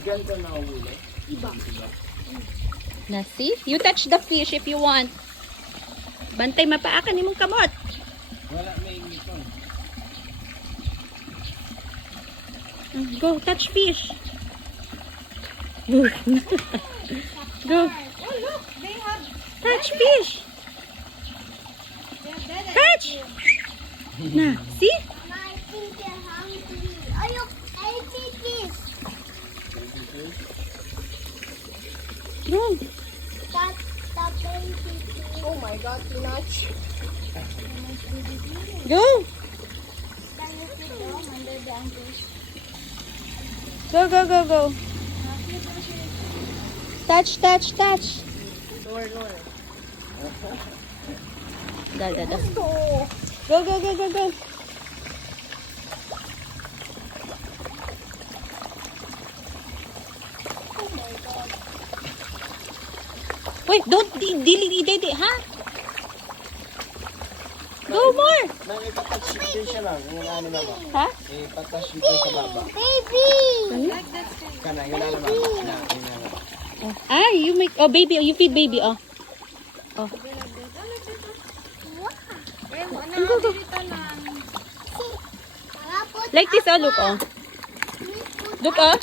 Ganda na huli. Iba. Na, see? You touch the fish if you want. Bantay mapaakan ni mong kamot. Wala may ngipon. Go, touch fish. Go. Go. Oh, look. They have... Touch fish. They're dead. Touch. Na, see? Mama, I think they're hungry. Oh, look. I see this. Go. That's the baby fish. Oh my God, Pinach. Go. Can you sit down under the umbrella? Go, go, go, go. Touch, touch, touch. Lower. Da. Oh. Go, go, go, go, go. Oh my God. Wait, don't dili, ha? Go more. Nang ipatouch din siya lang. Yung ano naman. Ha? Ipatouch din sa baba. Baby. Kana, yun na naman. Yun na naman. Ah, you make, oh baby, you feed baby, oh. Oh. Like this, oh, look, oh. Look, oh.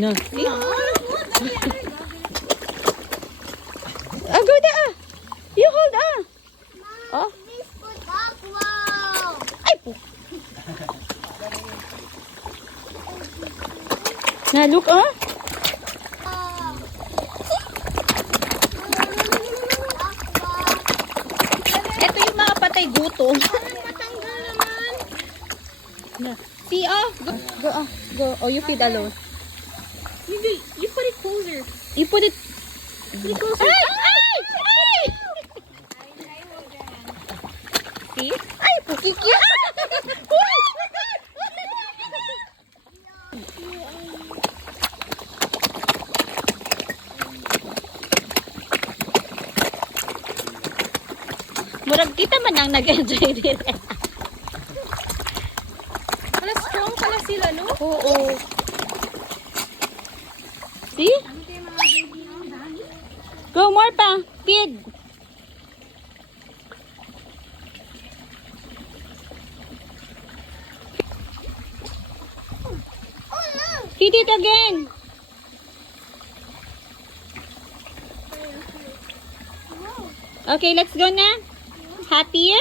No, see? Ah, go there, ah. You hold, ah. Oh. Ay, po. Na, look, oh. Ito yung mga patay gutom. Na. See, oh. Go, oh. Go. Oh, you feed alone. You put it closer. You put it. closer. Ay! Ay! See? Ay, pukikya. Murag kita man ang nag-enjoy din. Wala strong pala sila, no? Oo. See? Go more pa. Feed. Feed it again. Okay, let's go na. Happy?